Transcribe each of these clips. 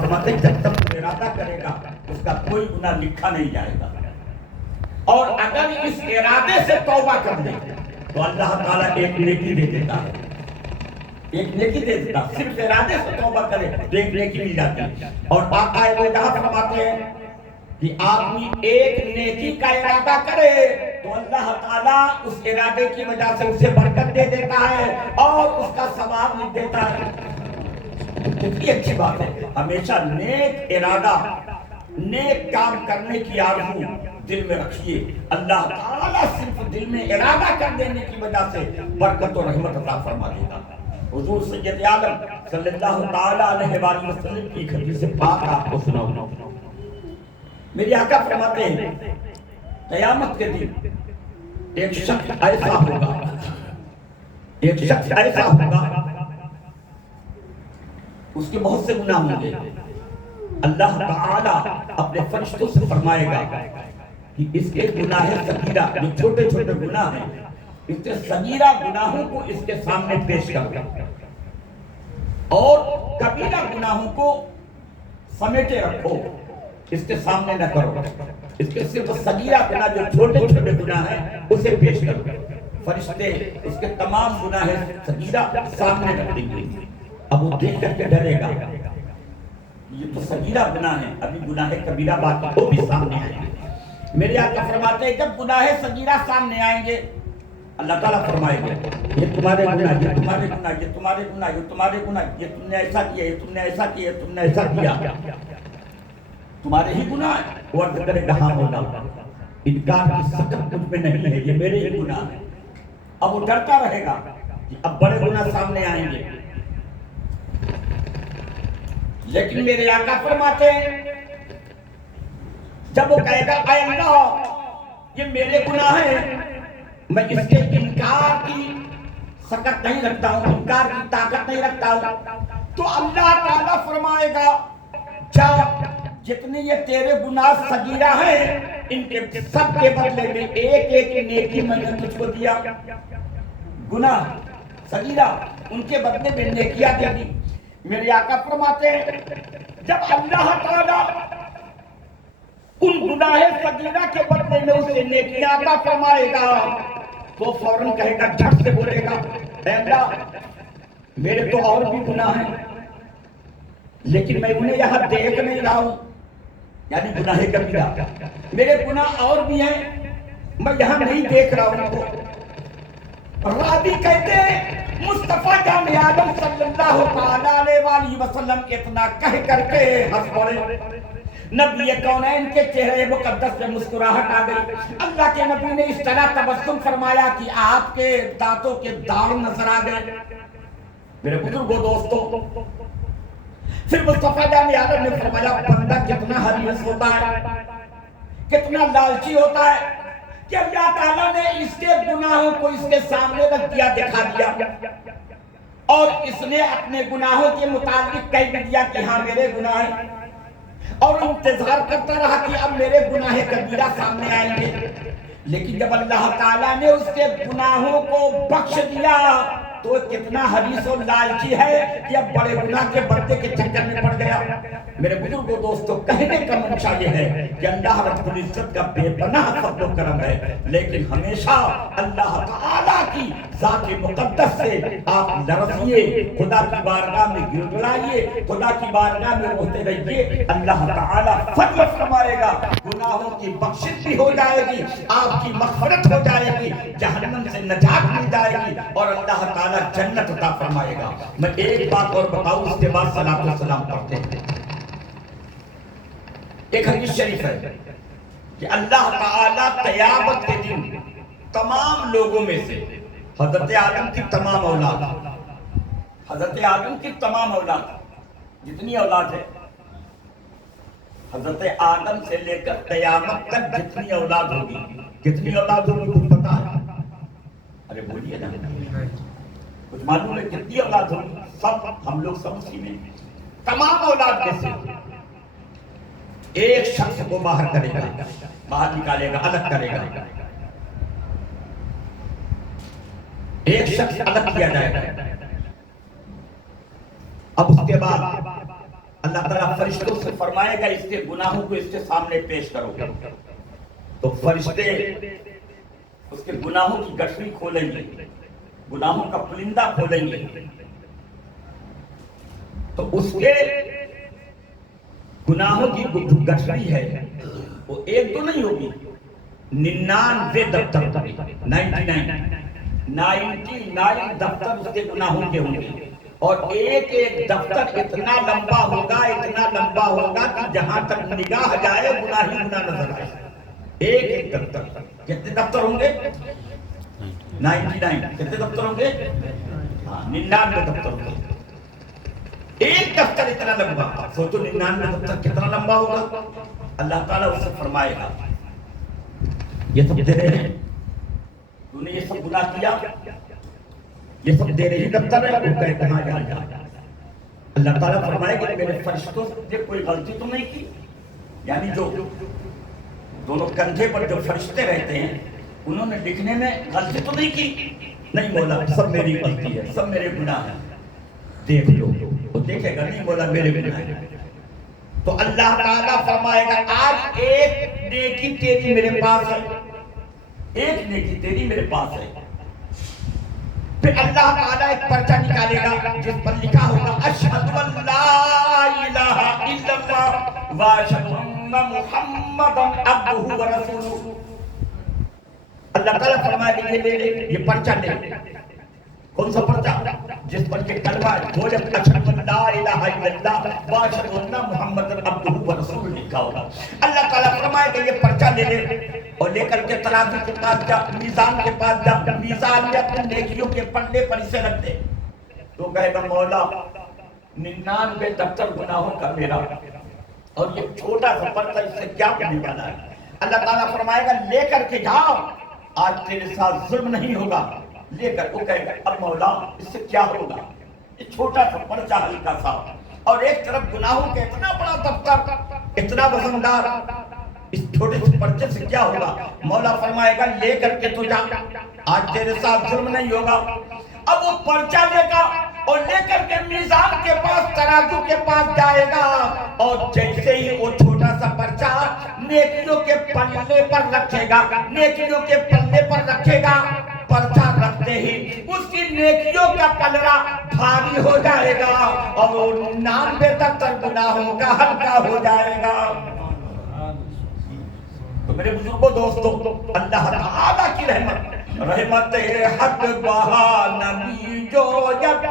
فرماتے ہیں جب تک ارادہ کرے گا اس کا کوئی گناہ لکھا نہیں جائے گا، اور اگر اس ارادے سے توبہ کر لے تو اللہ تعالیٰ ایک نیکی دے دیتا ہے، ایک نیکی دے دیتا، صرف ارادے سے توبہ کرے تو ایک نیکی مل جاتی ہے۔ اور آقا جہاں فرماتے ہیں کہ آدمی ایک نیکی کا ارادہ کرے تو اللہ تعالیٰ اس ارادے کی وجہ سے اسے برکت دے دیتا ہے اور اس کا ثواب لکھ دیتا ہے۔ کتنی اچھی بات ہے، ہمیشہ نیک ارادہ، نیک کام کرنے کی آرزو دل میں رکھیے، اللہ تعالیٰ صرف دل میں ارادہ کر دینے کی وجہ سے برکت و رحمت عطا فرما دیتا۔ حضور سید عالم صلی اللہ تعالیٰ علیہ وآلہ وسلم کی حدیث پاک آپ کو سناؤں۔ میرے آقا فرماتے ہیں قیامت کے دن ایک شخص ایسا ہوگا، ایک شخص ایسا ہوگا، اس کے بہت سے گناہ ہوں گے، اللہ تعالیٰ اپنے فرشتوں سے فرمائے گا کہ اس کے گناہ صغیرہ، جو چھوٹے چھوٹے گناہ ہیں، اس کے صغیرہ گناہوں کو اس کے سامنے پیش کرو اور کبیرہ گناہوں کو سمیٹے رکھو، اس کے سامنے نہ کرو، اس کے صرف صغیرہ گناہ جو چھوٹے چھوٹے گناہ ہیں اسے پیش کرو۔ فرشتے اس کے تمام گناہ صغیرہ سامنے رکھ دیں گے، اب وہ دیکھ کر کے ڈرے گا یہ تو صغیرہ گناہ ہے، ابھی گناہ کبیرہ باقی، وہ بھی سامنے آئیں گے۔ میرے آقا فرماتے ہیں جب گناہ صغیرہ سامنے آئیں گے اللہ تعالیٰ فرمائے گے یہ تمہارے گناہ، یہ تمہارے گناہ، یہ تمہارے گناہ، یہ تمہارے گناہ، یہ تم نے ایسا کیا، یہ تم نے ایسا کیا، تم نے ایسا کیا، تمہارے ہی گناہ ہے۔ وہ عرض کرے گا ہاں مولا، انکار کی سکت مجھ میں نہیں ہے، یہ میرے ہی گناہ ہے۔ اب وہ ڈرتا رہے گا کہ اب بڑے گناہ سامنے آئیں گے، لیکن میرے آقا فرماتے ہیں جب وہ کہے گا اے اللہ یہ میرے گناہ ہیں، میں اس کے انکار کی سکت نہیں رکھتا ہوں، انکار کی طاقت نہیں رکھتا ہوں، تو اللہ تعالیٰ فرمائے گا جا جتنے یہ تیرے گناہ صغیرہ ہیں ان کے سب کے بدلے میں ایک ایک نیکی میں نے تجھ کو دیا، گناہ صغیرہ ان کے بدلے میں نیکیاں دے دی۔ میرے آقا فرماتے ہیں جب اللہ تعالیٰ ان گناہ صغیرہ کے بدلے میں اسے نیکیاں عطا فرمائے گا تو فوراً کہے گا، جھٹ سے بولے گا اے اللہ میرے تو اور بھی گناہ ہیں لیکن میں انہیں یہاں دیکھ نہیں رہا ہوں، یعنی گناہ کبیرہ، میرے گناہ اور بھی ہیں میں یہاں نہیں دیکھ رہا ہوں کو۔ راضی کہتے ہیں مصطفیٰ جان عالم صلی اللہ علیہ وآلہ وسلم اتنا کہہ کر کے ہنس پڑے، نبی کونین کے چہرے مقدس میں مسکراہٹ آ گئی۔ اللہ کے نبی نے اس طرح تبسم فرمایا کہ آپ کے دانتوں کے داغ نظر آ گئے۔ میرے بزرگوں دوستوں، پھر مصطفیٰ جان عالم نے فرمایا بندہ کتنا حریص ہوتا ہے، کتنا لالچی ہوتا ہے کہ اللہ تعالیٰ نے اس کے گناہوں کو اس کے سامنے رکھ دیا، دکھا دیا، اور اس نے اپنے گناہوں کے متعلق کہہ بھی دیا کہ ہاں میرے گناہ ہیں، اور انتظار کرتا رہا کہ اب میرے گناہ کبیرہ سامنے آئیں گے۔ لیکن جب اللہ تعالیٰ نے اس کے گناہوں کو بخش دیا تو کتنا حریص و لالچی ہے کہ اب بڑے گناہ کے بڑھتے کے چکر میں پڑ گیا۔ میرے بزرگوں دوستوں، کہنے کا منشا یہ ہے کہ اللہ رب العزت کا بے پناہ فضل و کرم ہے، لیکن ہمیشہ اللہ تعالیٰ کی ذات مقدس سے آپ لرزیے، خدا کی بارگاہ میں گڑگڑائیے، خدا کی بارگاہ میں روتے رہیے، اللہ تعالیٰ فضل فرمائے گا، گناہوں کی بخشش بھی ہو جائے گی، آپ کی مغفرت ہو جائے گی، جہنم سے نجات مل جائے گی، اور اللہ تعالیٰ جنت عطا فرمائے گا۔ میں ایک بات اور بتاؤں، اس کے بعد صلاۃ و سلام پڑھتے ہیں۔ ایک حدیث شریف ہے کہ اللہ تعالیٰ قیامت کے دن تمام لوگوں میں سے حضرت آدم کی تمام اولاد، حضرت آدم کی تمام اولاد، جتنی اولاد ہے حضرت آدم سے لے کر قیامت تک جتنی اولاد ہوگی، کتنی اولاد ہوگی کچھ پتا ہے؟ ارے بولیے نا، کچھ معلوم ہے کتنی اولاد ہوگی؟ سب ہم لوگ سب اسی میں، تمام اولاد میں سے ایک شخص کو باہر کرے گا، باہر نکالے گا، الگ کرے گا، ایک شخص الگ کیا جائے گا۔ اب اس کے بعد اللہ تعالیٰ فرشتوں سے فرمائے گا اس کے گناہوں کو اس کے سامنے پیش کرو، تو فرشتے اس کے گناہوں کی گٹھری کھولیں گے، گناہوں کا پلندہ کھولیں گے، تو اس کے گناہوں کی گٹھری ہے وہ ایک تو نہیں ہوگی، 99 دفتر، 99 دفتر اس کے گناہوں کے ہوں گے، اور ایک ایک دفتر اتنا لمبا ہوگا کہ جہاں تک نگاہ جائے گناہ ہی گناہ نظر آئے، ایک دفتر۔ کتنے دفتر ہوں گے؟ 99۔ کتنے دفتر ہوں گے؟ 99 دفتر ہوں گے، ایک دفتر اتنا لمبا، سوچو 99 دفتر کتنا لمبا ہوگا۔ اللہ تعالیٰ اس سے فرمائے گا یہ سب دے رہے ہیں، تو نے یہ سب گناہ کیا، یہ سب دے رہے ہی دفتر ہے، وہ کہے کہاں جا۔ اللہ تعالیٰ فرمائے گا میرے فرشتوں سے کوئی غلطی تو نہیں کی، یعنی جو دونوں کندھے پر جو فرشتے رہتے ہیں انہوں نے لکھنے میں غلطی تو نہیں کی؟ نہیں مولا، سب میری غلطی ہے، سب میرے گناہ ہیں، دیکھ لو۔ وہ دیکھے گا نہیں، مولا میرے گناہ ہیں۔ تو اللہ تعالیٰ فرمائے گا آج ایک نیکی تیری میرے پاس ہے، ایک نیکی تیری میرے پاس ہے۔ پھر اللہ تعالیٰ ایک پرچہ نکالے گا جس پر لکھا ہوگا اشہد ان لا الہ الا اللہ واشہد ان محمد عبدہ ورسولہ۔ اللہ تعالیٰ فرمائے گا یہ پرچہ لے، کون سا پرچہ؟ جس پر کہ کلمہ بولے اشہد ان لا الہ الا اللہ واشہد ان محمد عبدہ ورسولہ لکھا ہوگا۔ اللہ تعالیٰ فرمائے گا یہ پرچہ لے اور لے کر کے ترازو کے پاس جا، میزان کے پاس جا، میزان میں اپنے نیکیوں کے پلے پر اسے رکھ دے۔ تو کہے گا مولا 99 دفتر گناہوں کا میرا، اور یہ چھوٹا سا پرچہ اس سے کیا ہونے والا ہے؟ اللہ تعالیٰ فرمائے گا لے کر کے جاؤ، آج تیرے ساتھ ظلم نہیں ہوگا، لے کر۔ وہ کہے گا اب مولا اس سے کیا ہوگا؟ یہ چھوٹا سا پرچہ ہلکا سا، اور ایک طرف گناہوں کا اتنا بڑا دفتر، اتنا وزندار، اس چھوٹے سے پرچے سے کیا ہوگا؟ مولا فرمائے گا لے کر کے تو جا، آج تیرے ساتھ ظلم نہیں ہوگا۔ اب وہ پرچہ لے گا اور لے کر کے میزان کے پاس، ترازو کے پاس جائے گا، اور جیسے ہی وہ چھوٹا سا پرچہ نیکیوں کے پلے پر رکھے گا، نیکیوں کے پلے پر رکھے گا، پرچہ رکھتے ہی اس کی نیکیوں کا پلڑا بھاری ہو جائے گا، اور وہ 99 دفتر گناہوں کا ہلکا ہو جائے گا۔ تو میرے بزرگوں دوستوں، اللہ تعالیٰ کی رحمت حق بہا نبی جو جب،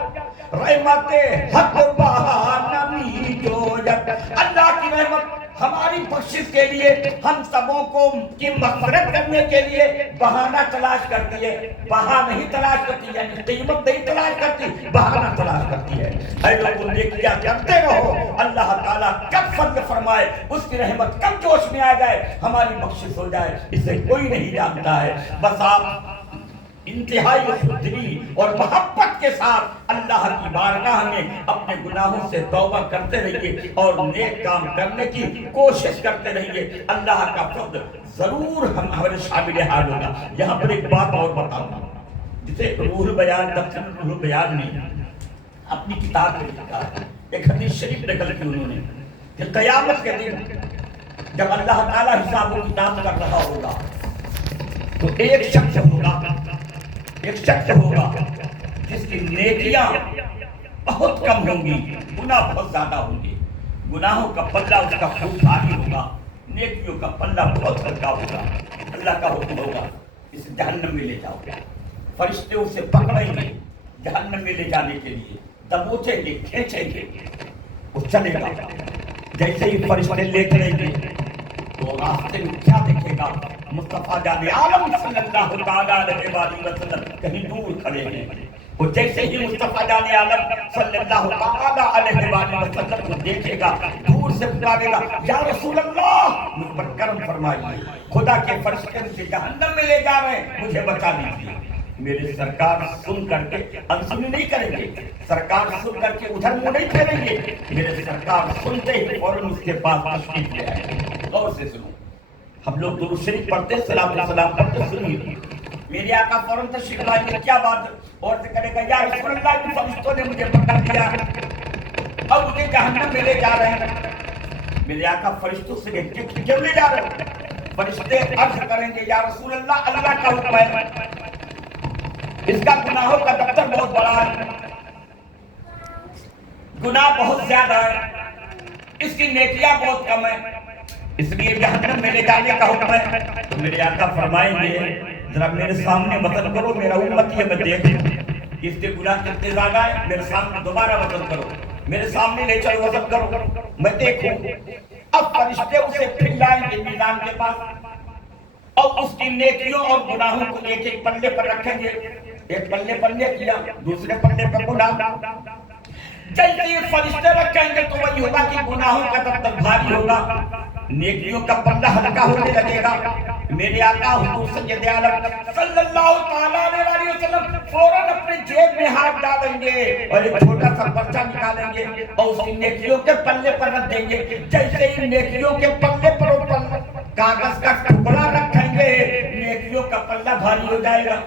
رحمت حق بہا نبی جو جب، اللہ کی رحمت ہماری بخشش کے لیے، ہم سبوں کو کی مغفرت کرنے کے لیے بہانہ تلاش کرتی ہے، بہا نہیں تلاش کرتی، یعنی قیمت نہیں تلاش کرتی، بہانہ تلاش کرتی ہے۔ اے لوگوں نیکیاں کرتے رہو، اللہ تعالیٰ کب فضل فرمائے، اس کی رحمت کب جوش میں آ جائے، ہماری بخشش ہو جائے، اسے کوئی نہیں جانتا ہے۔ بس آپ انتہائی خوددلی اور محبت کے ساتھ اللہ کی بارگاہ میں اپنے گناہوں سے توبہ کرتے رہیے اور نیک کام کرنے کی کوشش کرتے رہیے، اللہ کا فضل ضرور ہمارے شامل حال ہوگا۔ یہاں پر ایک بات اور بتاؤں گا، جسے روح البیان، دفتر روح البیان نے اپنی کتاب میں لکھا ہے، ایک حدیث شریف نقل کی انہوں نے کہ قیامت کے دن جب اللہ تعالیٰ حساب و کتاب کر رہا ہوگا تو ایک شخص ہوگا جس کی نیکیاں بہت کم ہوں گی، گناہ بہت زیادہ ہوں گے، گناہوں کا پلہ اس کا خوب بھاری ہوگا، نیکیوں کا پلہ بہت ہلکا ہوگا۔ اللہ کا حکم ہوگا اسے جہنم میں لے جاؤ، فرشتے اسے پکڑیں گے جہنم میں لے جانے کے لیے، دبوچیں گے، کھینچیں گے، وہ چلے گا۔ جیسے ہی فرشتے لے چلیں گے تو راستے میں کیا دیکھے گا؟ مصطفیٰ جان عالم صلی اللہ تعالیٰ علیہ وآلہ وسلم کہیں دور کھڑے ہیں۔ وہ جیسے ہی مصطفیٰ جان عالم صلی اللہ تعالیٰ علیہ وآلہ وسلم کو دیکھے گا، دور سے پکارے گا یا رسول اللہ مجھ پر کرم فرمائیے، خدا کے فرشتے مجھے جہنم میں لے جا رہے ہیں، مجھے بچا لیجیے۔ میرے سرکار سن کر کے انسنی نہیں کریں گے، سرکار سن کر کے ادھر منہ نہیں پھیریں گے، میرے سرکار سنتے ہی فوراً اس کے پاس تشریف لے آئیں گے۔ غور سے سنو، ہم لوگ درود شریف پڑھتے ہیں، صلاۃ السلام پڑھتے ہیں، سنیے میرے آقا فوراً تشریف لائیں گے، کیا بات اور سے کرے گا یا رسول اللہ کی فرشتوں نے مجھے پکڑ لیا، اور مجھے جہنم میں لے جا رہے ہیں. میرے آقا فرشتوں سے کہتے ہیں کیوں لے جا رہے ہو؟ فرشتے عرض کریں گے یا رسول اللہ اللہ کا حکم ہے، اس کا گناہوں کا دفتر بہت بڑا ہے، گناہ بہت زیادہ ہے، اس کی نیکیاں بہت کم ہیں، اس لیے جہنم میں لے جانے کا حکم ہے. تو میرے آقا فرمائیں گے ذرا میرے سامنے وزن کرو، میرا امتی ہے میں دیکھوں اس کے گناہ کتنے زیادہ ہے، میرے سامنے دوبارہ وزن کرو، میرے سامنے لے چلو وزن کرو میں دیکھوں. اب فرشتے اسے پھر لائیں گے میدان کے پاس اور اس کی نیکیوں اور گناہوں کو ایک ایک پلے پر رکھیں گے. ایک پلے پر نیکیاں، دوسرے پلے پر گناہ. جیسے یہ فرشتے رکھیں گے تو وہی ہوگا کہ گناہوں کا دفتر بھاری ہوگا، نیکیوں کا پلہ ہلکا ہونے لگے گا. میرے آقا حضور سید عالم صلی اللہ تعالیٰ علیہ وسلم فوراً اپنے جیب میں ہاتھ ڈالیں گے اور ایک چھوٹا سا پرچہ نکالیں گے اور اس کی نیکیوں کے پلے پر رکھ دیں گے. جیسے ہی نیکیوں کے پلے پر کاغذ کا ٹکڑا رکھیں گے نیکیوں کا پلہ بھاری ہو جائے گا،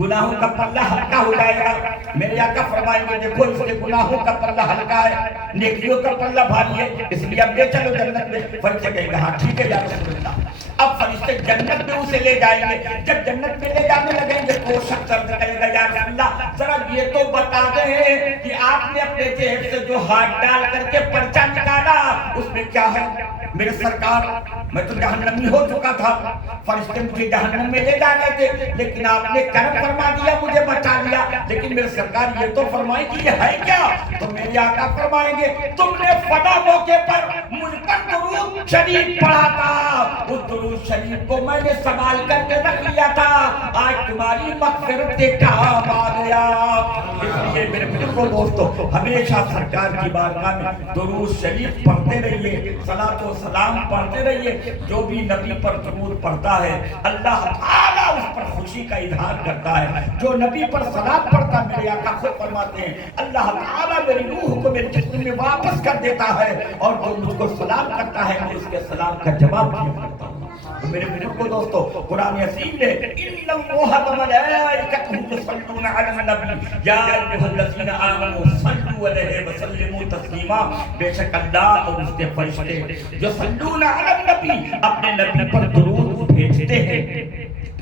گناہوں کا پلہ ہلکا ہو جائے گا. میرے آقا فرمائیں گے دیکھو اس کے گناہوں کا پلہ ہلکا ہے، نیکیوں کا پلہ بھاری ہے، اس لیے اب لے چلو جنت میں. فرشتے کہیں گے ہاں ٹھیک ہے یا رسول اللہ. اب فرشتے جنت میں اسے لے جائیں گے. جب جنت میں لے جانے لگیں گے تو شخص عرض کرے گا یا رسول اللہ ذرا یہ تو بتا دیں کہ آپ نے اپنے جیب سے جو ہاتھ ڈال کر کے پرچہ نکالا اس میں کیا ہے؟ میرے سرکار میں تو جہنمی ہو چکا تھا، فرشتے مجھے جہنم میں لے جانے تھے لیکن آپ نے کرم فرما دیا مجھے بچا لیا. لیکن میرے سرکار یہ تو فرمائیں کہ یہ ہے کیا؟ تو میرے آقا فرمائیں گے تم نے فنا موقع پر مجھ پر درود شریف پڑھا تھا، اس درود شریف کو میں نے سنبھال کر کے رکھ لیا تھا، آج تمہاری مغفرت کے کام آ گیا. اس لیے میرے بزرگوں دوستو ہمیشہ سرکار کی بارگاہ میں درود شریف پڑھتے رہیے، صلاۃ و سلام پڑھتے رہیے. جو بھی نبی پر درود پڑھتا ہے اللہ تعالیٰ اس پر خوشی کا اظہار کرتا ہے. جو نبی پر صلاۃ پڑھتا ہے میرے آقا خود فرماتے ہیں اللہ تعالیٰ میری روح کو میرے جسم میں واپس کر دیتا ہے اور جو مجھ کو سلام کرتا ہے میں اس کے سلام کا جواب دیا کرتا ہوں. میرے بزرگوں دوستو قرآن عظیم نے ان اللہ وملائکتہ یصلون علی النبی یا ایھا الذین آمنوا صلوا علیہ وسلموا تسلیما. بے شک اللہ اور اس کے فرشتے یصلون علی النبی اپنے نبی پر درود بھیجتے ہیں.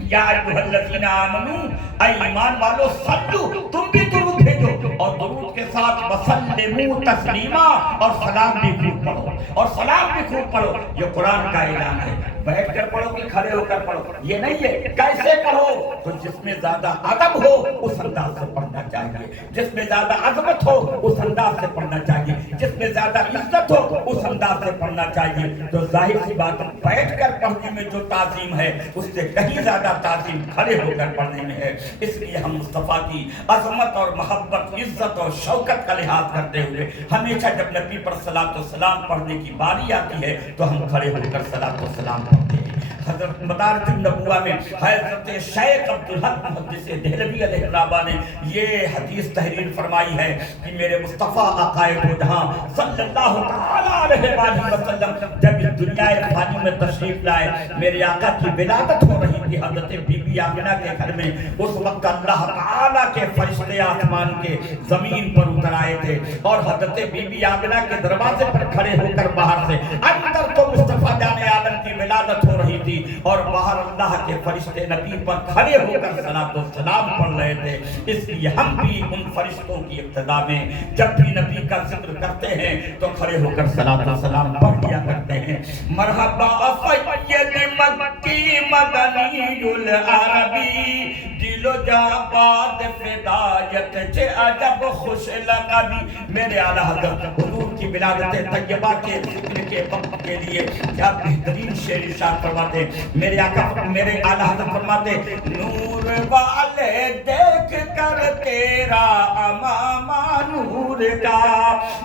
یا ایھا الذین آمنوا اے ایمان والو صلو تم بھی درود بھیجو اور درود کے ساتھ وسلموا تسلیما اور سلام بھی خوب پڑھو اور سلام بھی خوب پڑھو. یہ قرآن کا اعلان ہے. بیٹھ کر پڑھو کہ کھڑے ہو کر پڑھو یہ نہیں ہے. کیسے پڑھو؟ تو جس میں زیادہ ادب ہو اس انداز سے پڑھنا چاہیے، جس میں زیادہ عظمت ہو اس انداز سے پڑھنا چاہیے، جس میں زیادہ عزت ہو اس انداز سے پڑھنا چاہیے. تو ظاہر سی بات بیٹھ کر پڑھنے میں جو تعظیم ہے اس سے کہیں زیادہ تعظیم کھڑے ہو کر پڑھنے میں ہے. اس لیے ہم مصطفیٰ کی عظمت اور محبت، عزت اور شوکت کا لحاظ کرتے ہوئے ہمیشہ جب نبی پر صلاۃ و سلام پڑھنے کی باری آتی ہے تو ہم کھڑے ہو کر صلاۃ و سلام پڑھتے ہیں. حضرت مدارج النبوہ میں حضرت شیخ عبدالحق محدث دہلوی علیہ الرحمہ نے یہ حدیث تحریر فرمائی ہے کہ میرے مصطفیٰ آقا دو جہاں صلی اللہ تعالیٰ علیہ وآلہ وسلم جب اس دنیا فانی میں تشریف لائے میرے آقا کی ولادت ہو رہی تھی حضرت بی بی آمنہ کے گھر میں. اس وقت اللہ تعالیٰ کے فرشتے آسمان کے زمین پر اتر آئے تھے اور حضرت بی بی آمنہ کے دروازے پر کھڑے ہو کر باہر سے اندر تو مصطفیٰ جان عالم کی ولادت ہو رہی تھی اور باہر اللہ کے فرشتے نبی پر کھڑے ہو کر صلاۃ و سلام پڑھ رہے تھے. اس لیے ہم بھی ان فرشتوں کی ابتدا میں جب بھی نبی کا ذکر کرتے ہیں تو کھڑے ہو کر صلاۃ و سلام پڑھ لیا کرتے ہیں. مرحبا سید مکی مدنی العربی دل و جاں باد فدایت چے عجب خوش لقبی. میرے اعلیٰ حضرت حضور کی ولادت طیبہ کے ذکر کے وقت کے لیے کیا بہترین شعر ارشاد فرماتے. میرے آقا میرے اعلیٰ حضرت فرماتے نور والے دیکھ کر تیرا امامہ نور کا،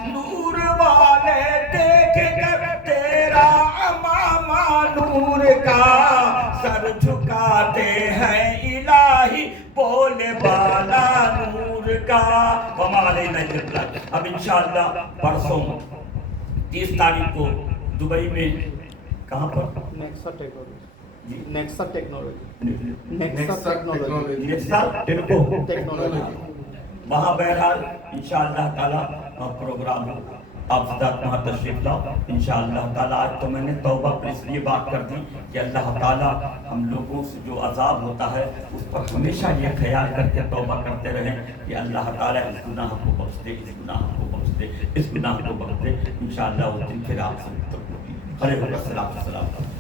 نور والے دیکھ کر تیرا امامہ نور کا، سر جھکاتے ہیں الہی بولے بالا نور کا. وما علینا الا البلاغ. اب انشاءاللہ پرسوں 30 تاریخ کو دبئی میں کہاں پر Nexa technology, Nexa technology, Nexa technology وہاں بہرحال انشاءاللہ تعالی پروگرام ہوگا. آپ حضرات وہاں تشریف لاؤ انشاءاللہ تعالیٰ. آج تو میں نے توبہ پر اس لیے بات کر دی کہ اللہ تعالیٰ ہم لوگوں سے جو عذاب ہوتا ہے اس پر ہمیشہ یہ خیال کر کے توبہ کرتے رہیں کہ اللہ تعالیٰ اس گناہ کو بخش دے، اس گناہ کو بخش دے، اس گناہ کو بخش دے. انشاءاللہ اس دن پھر آپ سے گفتگو ہوگی. السلام.